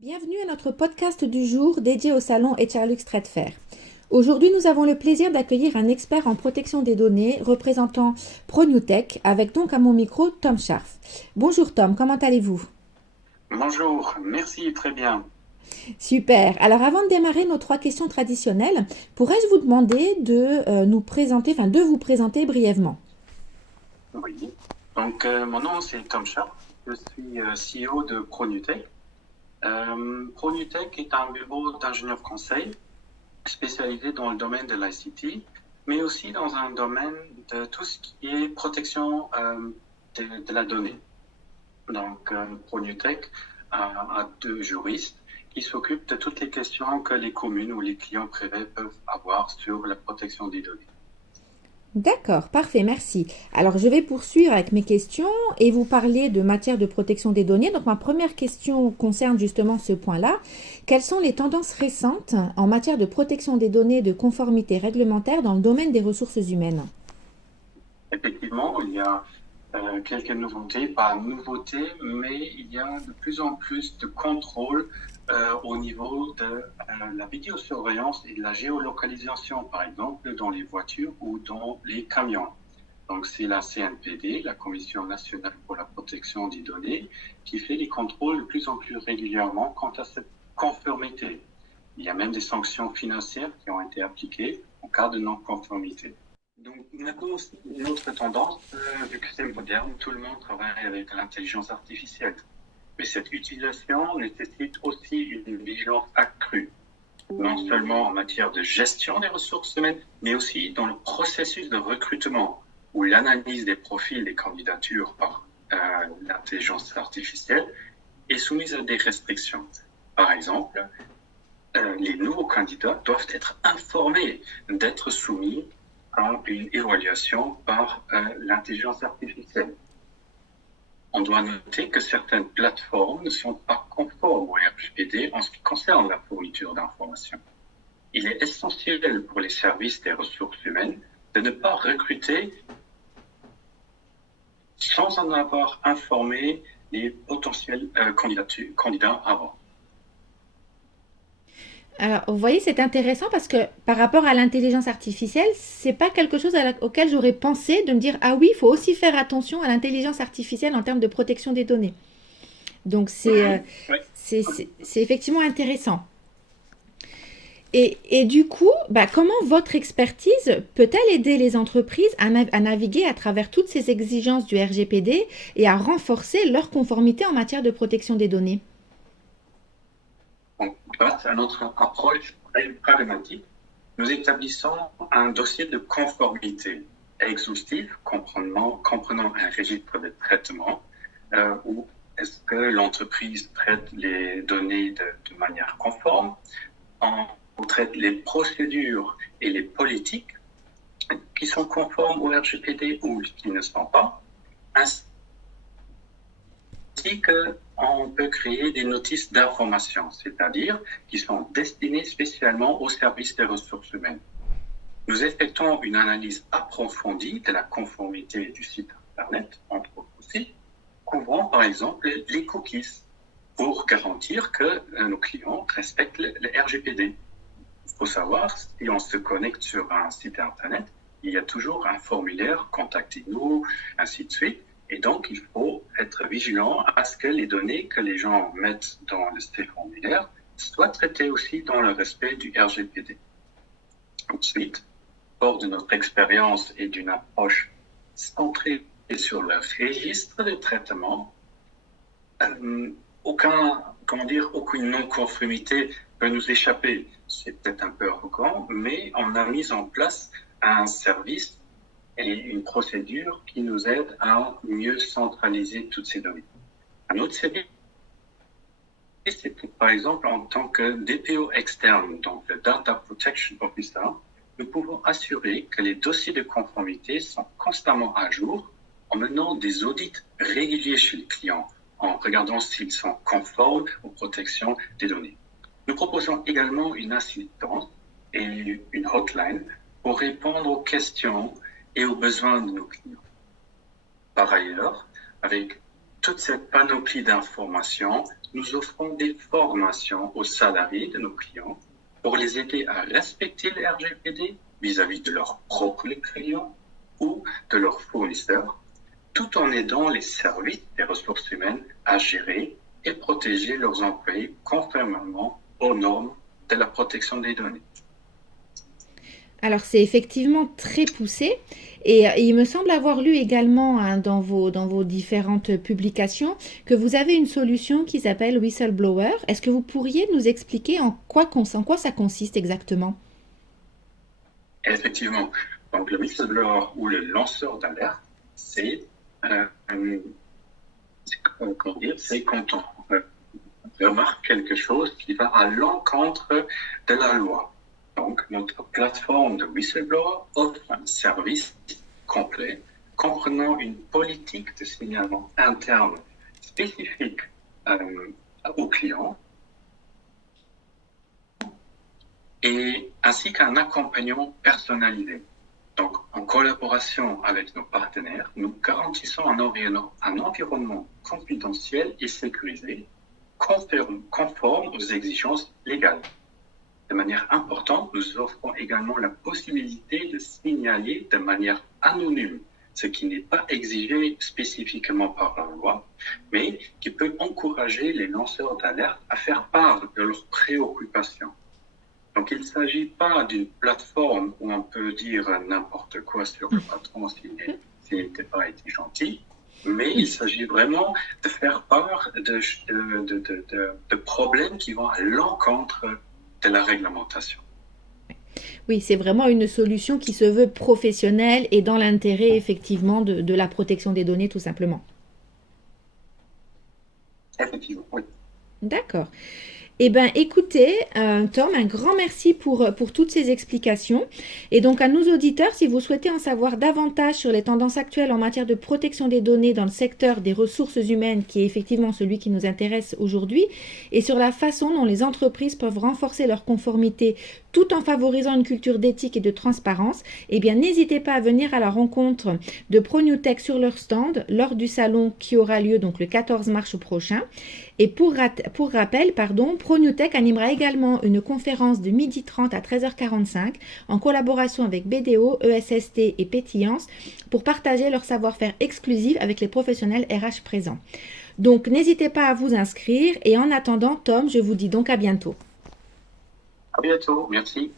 Bienvenue à notre podcast du jour dédié au salon HRLux Trade Fair. Aujourd'hui, nous avons le plaisir d'accueillir un expert en protection des données représentant ProNewTech avec donc à mon micro Tom Scharf. Bonjour Tom, comment allez-vous? Bonjour, merci, très bien. Super. Alors avant de démarrer nos trois questions traditionnelles, pourrais-je vous demander de de vous présenter brièvement? Oui. Mon nom c'est Tom Sharp, je suis CEO de ProNewTech. ProNewTech est un bureau d'ingénieurs conseil spécialisé dans le domaine de l'ICT, mais aussi dans un domaine de tout ce qui est protection de la donnée. ProNewTech a deux juristes qui s'occupent de toutes les questions que les communes ou les clients privés peuvent avoir sur la protection des données. D'accord, parfait, merci. Alors, je vais poursuivre avec mes questions et vous parler de matière de protection des données. Donc, ma première question concerne justement ce point-là. Quelles sont les tendances récentes en matière de protection des données et de conformité réglementaire dans le domaine des ressources humaines? Effectivement, il y a quelques nouveautés, pas nouveautés, mais il y a de plus en plus de contrôle au niveau de la vidéosurveillance et de la géolocalisation, par exemple, dans les voitures ou dans les camions. Donc, c'est la CNPD, la Commission nationale pour la protection des données, qui fait les contrôles de plus en plus régulièrement quant à cette conformité. Il y a même des sanctions financières qui ont été appliquées en cas de non-conformité. Donc, maintenant, une autre tendance, vu que c'est moderne, tout le monde travaille avec l'intelligence artificielle. Mais cette utilisation nécessite aussi une vigilance accrue, non seulement en matière de gestion des ressources humaines, mais aussi dans le processus de recrutement, où l'analyse des profils des candidatures par l'intelligence artificielle est soumise à des restrictions. Par exemple, les nouveaux candidats doivent être informés d'être soumis à une évaluation par l'intelligence artificielle. On doit noter que certaines plateformes ne sont pas conformes au RGPD en ce qui concerne la fourniture d'informations. Il est essentiel pour les services des ressources humaines de ne pas recruter sans en avoir informé les potentiels candidats avant. Alors, vous voyez, c'est intéressant parce que par rapport à l'intelligence artificielle, c'est pas quelque chose auquel j'aurais pensé de me dire, ah oui, il faut aussi faire attention à l'intelligence artificielle en termes de protection des données. Donc, Oui. c'est effectivement intéressant. Et du coup, comment votre expertise peut-elle aider les entreprises à naviguer à travers toutes ces exigences du RGPD et à renforcer leur conformité en matière de protection des données? Donc, grâce à notre approche pragmatique, nous établissons un dossier de conformité exhaustif comprenant un registre de traitement où est-ce que l'entreprise traite les données de manière conforme, on traite les procédures et les politiques qui sont conformes au RGPD ou qui ne sont pas, ainsi qu'on peut créer des notices d'information, c'est-à-dire qui sont destinées spécialement au service des ressources humaines. Nous effectuons une analyse approfondie de la conformité du site Internet, entre autres aussi, couvrant par exemple les cookies pour garantir que nos clients respectent le RGPD. Il faut savoir, si on se connecte sur un site Internet, il y a toujours un formulaire, contactez-nous, ainsi de suite. Et donc, il faut être vigilant à ce que les données que les gens mettent dans ces formulaires soient traitées aussi dans le respect du RGPD. Ensuite, hors de notre expérience et d'une approche centrée sur le registre de traitement, aucune non-conformité peut nous échapper. C'est peut-être un peu arrogant, mais on a mis en place un service et une procédure qui nous aide à mieux centraliser toutes ces données. Un autre service, c'est par exemple en tant que DPO externe, donc le Data Protection Officer, nous pouvons assurer que les dossiers de conformité sont constamment à jour en menant des audits réguliers chez les clients, en regardant s'ils sont conformes aux protections des données. Nous proposons également une assistance et une hotline pour répondre aux questions et aux besoins de nos clients. Par ailleurs, avec toute cette panoplie d'informations, nous offrons des formations aux salariés de nos clients pour les aider à respecter le RGPD vis-à-vis de leurs propres clients ou de leurs fournisseurs, tout en aidant les services des ressources humaines à gérer et protéger leurs employés conformément aux normes de la protection des données. Alors, c'est effectivement très poussé et il me semble avoir lu également hein, dans vos différentes publications que vous avez une solution qui s'appelle Whistleblower. Est-ce que vous pourriez nous expliquer en quoi ça consiste exactement? Effectivement, donc le whistleblower ou le lanceur d'alerte, c'est c'est quand on remarque quelque chose qui va à l'encontre de la loi. Donc, notre plateforme de Whistleblower offre un service complet comprenant une politique de signalement interne spécifique aux clients et ainsi qu'un accompagnement personnalisé. Donc, en collaboration avec nos partenaires, nous garantissons un environnement confidentiel et sécurisé, conforme aux exigences légales. De manière importante, nous offrons également la possibilité de signaler de manière anonyme, ce qui n'est pas exigé spécifiquement par la loi, mais qui peut encourager les lanceurs d'alerte à faire part de leurs préoccupations. Donc, il ne s'agit pas d'une plateforme où on peut dire n'importe quoi sur le patron s'il n'était pas été gentil, mais il s'agit vraiment de faire part de problèmes qui vont à l'encontre de la réglementation. Oui, c'est vraiment une solution qui se veut professionnelle et dans l'intérêt effectivement de la protection des données tout simplement. Effectivement, oui. D'accord. Eh bien, écoutez, Tom, un grand merci pour toutes ces explications. Et donc, à nos auditeurs, si vous souhaitez en savoir davantage sur les tendances actuelles en matière de protection des données dans le secteur des ressources humaines, qui est effectivement celui qui nous intéresse aujourd'hui, et sur la façon dont les entreprises peuvent renforcer leur conformité tout en favorisant une culture d'éthique et de transparence, eh bien, n'hésitez pas à venir à la rencontre de ProNewTech sur leur stand lors du salon qui aura lieu donc le 14 mars prochain. Et pour rappel, ProNewTech animera également une conférence de 12h30 à 13h45 en collaboration avec BDO, ESST et Pétillance pour partager leur savoir-faire exclusif avec les professionnels RH présents. Donc n'hésitez pas à vous inscrire et en attendant, Tom, je vous dis donc à bientôt. À bientôt, merci.